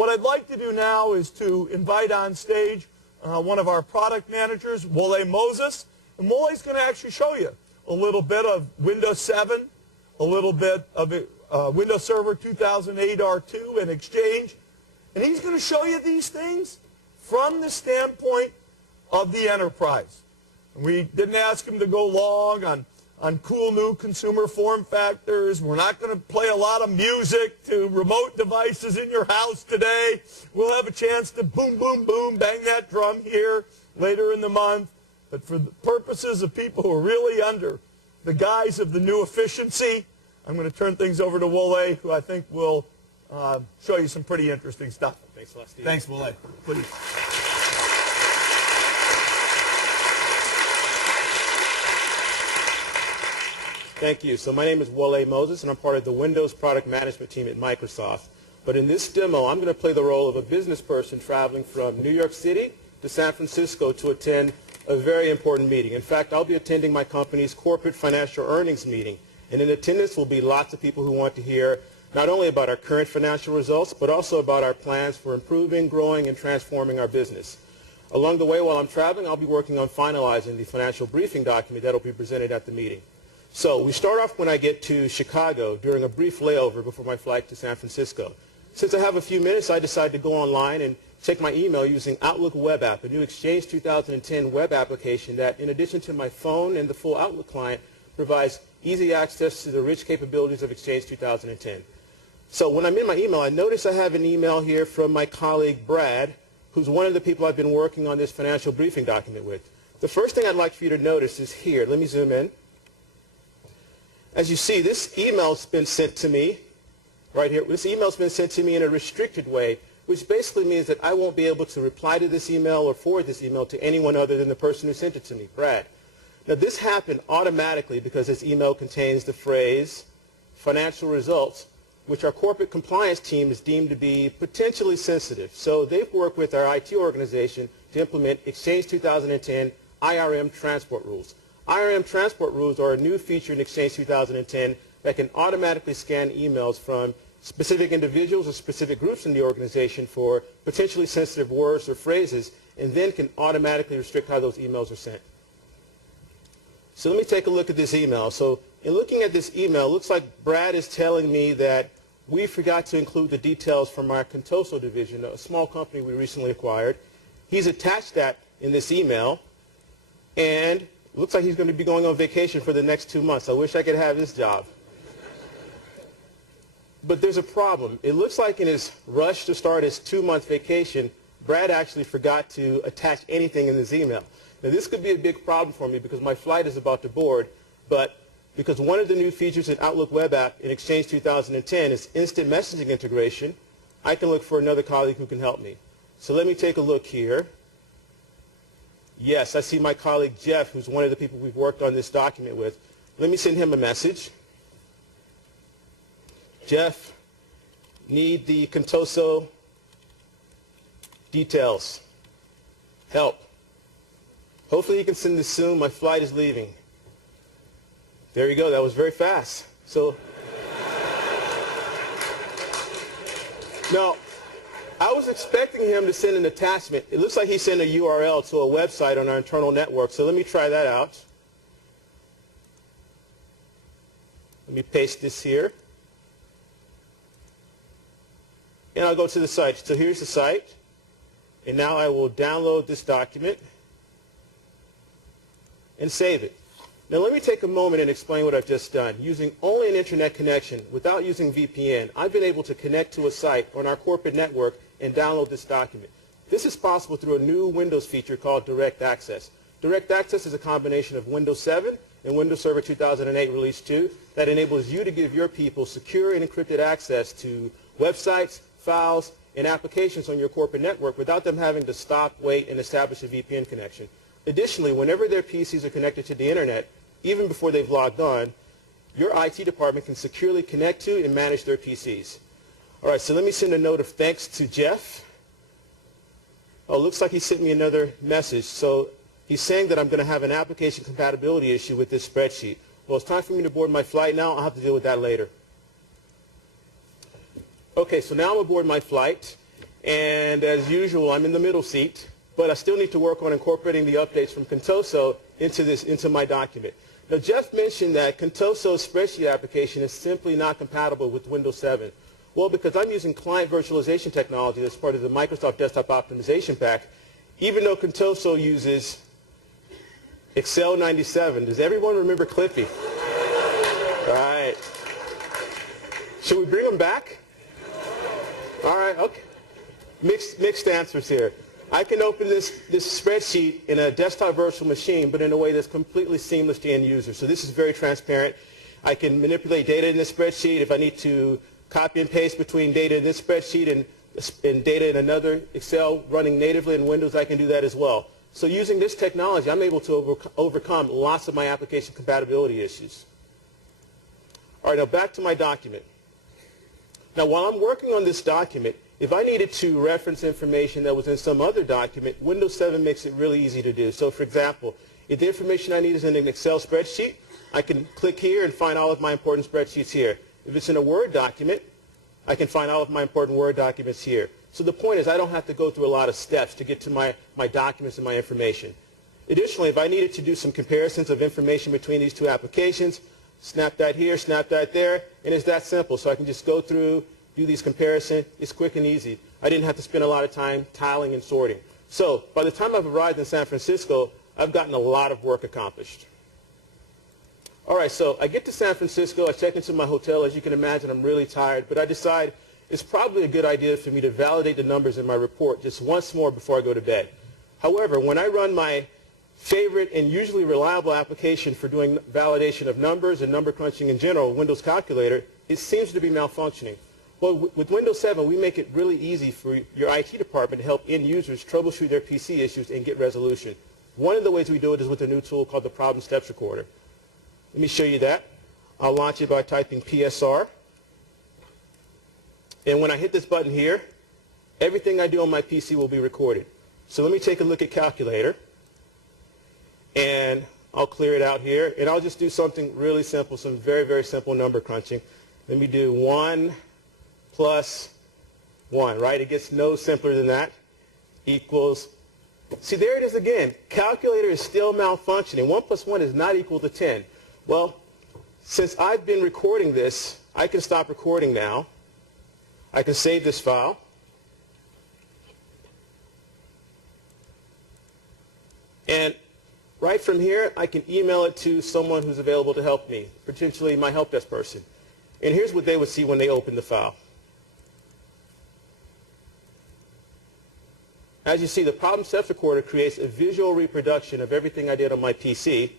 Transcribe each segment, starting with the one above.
what I'd like to do now is to invite on stage one of our product managers, WOLE Moses. And WOLE's going to actually show you a little bit of Windows 7, a little bit of Windows Server 2008 R2 and Exchange. And he's going to show you these things from the standpoint of the enterprise. And we didn't ask him to go long on cool new consumer form factors. We're not going to play a lot of music to remote devices in your house today. We'll have a chance to boom, boom, boom, bang that drum here later in the month. But for the purposes of people who are really under the guise of the new efficiency, I'm going to turn things over to WOLE, who I think will show you some pretty interesting stuff. Thanks a lot, Steve. Thanks, WOLE. Please. Thank you. So my name is WOLE Moses, and I'm part of the Windows product management team at Microsoft. But in this demo, I'm going to play the role of a business person traveling from New York City to San Francisco to attend a very important meeting. In fact, I'll be attending my company's corporate financial earnings meeting. And in attendance will be lots of people who want to hear not only about our current financial results, but also about our plans for improving, growing, and transforming our business. Along the way, while I'm traveling, I'll be working on finalizing the financial briefing document that will be presented at the meeting. So we start off when I get to Chicago during a brief layover before my flight to San Francisco. Since I have a few minutes, I decided to go online and check my email using Outlook Web App, a new Exchange 2010 web application that, in addition to my phone and the full Outlook client, provides easy access to the rich capabilities of Exchange 2010. So when I'm in my email, I notice I have an email here from my colleague Brad, who's one of the people I've been working on this financial briefing document with. The first thing I'd like for you to notice is here. Let me zoom in. As you see, this email's been sent to me right here. This email's been sent to me in a restricted way, which basically means that I won't be able to reply to this email or forward this email to anyone other than the person who sent it to me, Brad. Now, this happened automatically because this email contains the phrase financial results, which our corporate compliance team has deemed to be potentially sensitive. So they've worked with our IT organization to implement Exchange 2010 IRM transport rules. IRM transport rules are a new feature in Exchange 2010 that can automatically scan emails from specific individuals or specific groups in the organization for potentially sensitive words or phrases, and then can automatically restrict how those emails are sent. So let me take a look at this email. So in looking at this email, it looks like Brad is telling me that we forgot to include the details from our Contoso division, a small company we recently acquired. He's attached that in this email, and it looks like he's going to be going on vacation for the next 2 months. I wish I could have his job. But there's a problem. It looks like in his rush to start his 2-month vacation, Brad actually forgot to attach anything in his email. Now, this could be a big problem for me because my flight is about to board, but because one of the new features in Outlook Web App in Exchange 2010 is instant messaging integration, I can look for another colleague who can help me. So let me take a look here. Yes, I see my colleague Jeff, who's one of the people we've worked on this document with. Let me send him a message. Jeff, need the Contoso details. Help. Hopefully you can send this soon. My flight is leaving. There you go. That was very fast. So now, I was expecting him to send an attachment. It looks like he sent a URL to a website on our internal network, so let me try that out. Let me paste this here. And I'll go to the site. So here's the site. And now I will download this document and save it. Now let me take a moment and explain what I've just done. Using only an internet connection, without using VPN, I've been able to connect to a site on our corporate network and download this document. This is possible through a new Windows feature called Direct Access. Direct Access is a combination of Windows 7 and Windows Server 2008 Release 2 that enables you to give your people secure and encrypted access to websites, files, and applications on your corporate network without them having to stop, wait, and establish a VPN connection. Additionally, whenever their PCs are connected to the internet, even before they've logged on, your IT department can securely connect to and manage their PCs. All right, so let me send a note of thanks to Jeff. Oh, looks like he sent me another message. So he's saying that I'm going to have an application compatibility issue with this spreadsheet. Well, it's time for me to board my flight now. I'll have to deal with that later. Okay, so now I'm aboard my flight. And as usual, I'm in the middle seat, but I still need to work on incorporating the updates from Contoso into my document. Now, Jeff mentioned that Contoso's spreadsheet application is simply not compatible with Windows 7. Well, because I'm using client virtualization technology that's part of the Microsoft Desktop Optimization Pack, even though Contoso uses Excel 97. Does everyone remember Cliffy? All right. Should we bring him back? All right, okay. Mixed answers here. I can open this spreadsheet in a desktop virtual machine, but in a way that's completely seamless to end users. So this is very transparent. I can manipulate data in this spreadsheet. If I need to copy and paste between data in this spreadsheet and data in another Excel running natively in Windows, I can do that as well. So using this technology, I'm able to overcome lots of my application compatibility issues. All right, now back to my document. Now, while I'm working on this document, if I needed to reference information that was in some other document, Windows 7 makes it really easy to do. So, for example, if the information I need is in an Excel spreadsheet, I can click here and find all of my important spreadsheets here. If it's in a Word document, I can find all of my important Word documents here. So the point is I don't have to go through a lot of steps to get to my documents and my information. Additionally, if I needed to do some comparisons of information between these two applications, snap that here, snap that there, and it's that simple. So I can just go through, do these comparisons. It's quick and easy. I didn't have to spend a lot of time tiling and sorting. So by the time I've arrived in San Francisco, I've gotten a lot of work accomplished. All right, so I get to San Francisco. I check into my hotel. As you can imagine, I'm really tired, but I decide it's probably a good idea for me to validate the numbers in my report just once more before I go to bed. However, when I run my favorite and usually reliable application for doing validation of numbers and number crunching in general, Windows Calculator, it seems to be malfunctioning. Well, with Windows 7, we make it really easy for your IT department to help end users troubleshoot their PC issues and get resolution. One of the ways we do it is with a new tool called the Problem Steps Recorder. Let me show you that. I'll launch it by typing PSR. And when I hit this button here, everything I do on my PC will be recorded. So let me take a look at Calculator. And I'll clear it out here. And I'll just do something really simple, some very, very simple number crunching. Let me do 1 plus 1, right? It gets no simpler than that. Equals. See, there it is again. Calculator is still malfunctioning. 1 plus 1 is not equal to 10. Well, since I've been recording this, I can stop recording now. I can save this file. And right from here, I can email it to someone who's available to help me, potentially my help desk person. And here's what they would see when they open the file. As you see, the Problem Steps Recorder creates a visual reproduction of everything I did on my PC,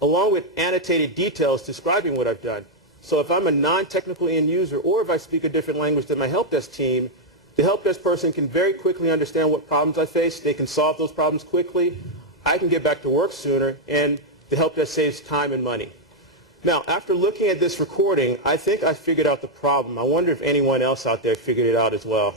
along with annotated details describing what I've done. So if I'm a non-technical end user, or if I speak a different language than my help desk team, the help desk person can very quickly understand what problems I face. They can solve those problems quickly. I can get back to work sooner, and the help desk saves time and money. Now, after looking at this recording, I think I figured out the problem. I wonder if anyone else out there figured it out as well.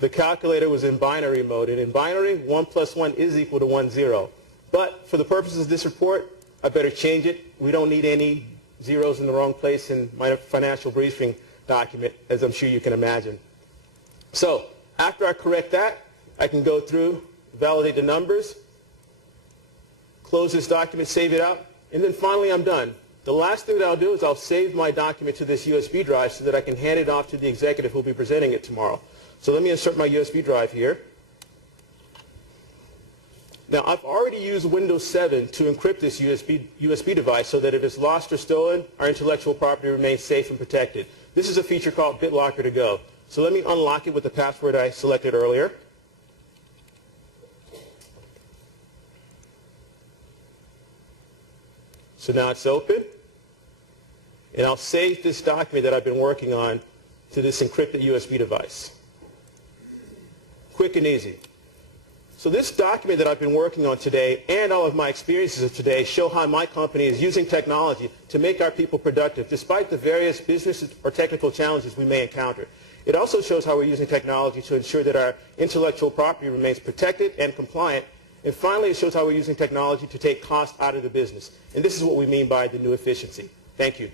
The calculator was in binary mode, and in binary, 1 plus 1 is equal to 1, 0. But for the purposes of this report, I better change it. We don't need any zeros in the wrong place in my financial briefing document, as I'm sure you can imagine. So after I correct that, I can go through, validate the numbers, close this document, save it out, and then finally I'm done. The last thing that I'll do is I'll save my document to this USB drive so that I can hand it off to the executive who will be presenting it tomorrow. So let me insert my USB drive here. Now, I've already used Windows 7 to encrypt this USB device so that if it's lost or stolen, our intellectual property remains safe and protected. This is a feature called Bitlocker To Go. So let me unlock it with the password I selected earlier. So now it's open. And I'll save this document that I've been working on to this encrypted USB device. Quick and easy. So this document that I've been working on today and all of my experiences of today show how my company is using technology to make our people productive despite the various business or technical challenges we may encounter. It also shows how we're using technology to ensure that our intellectual property remains protected and compliant. And finally, it shows how we're using technology to take cost out of the business. And this is what we mean by the new efficiency. Thank you.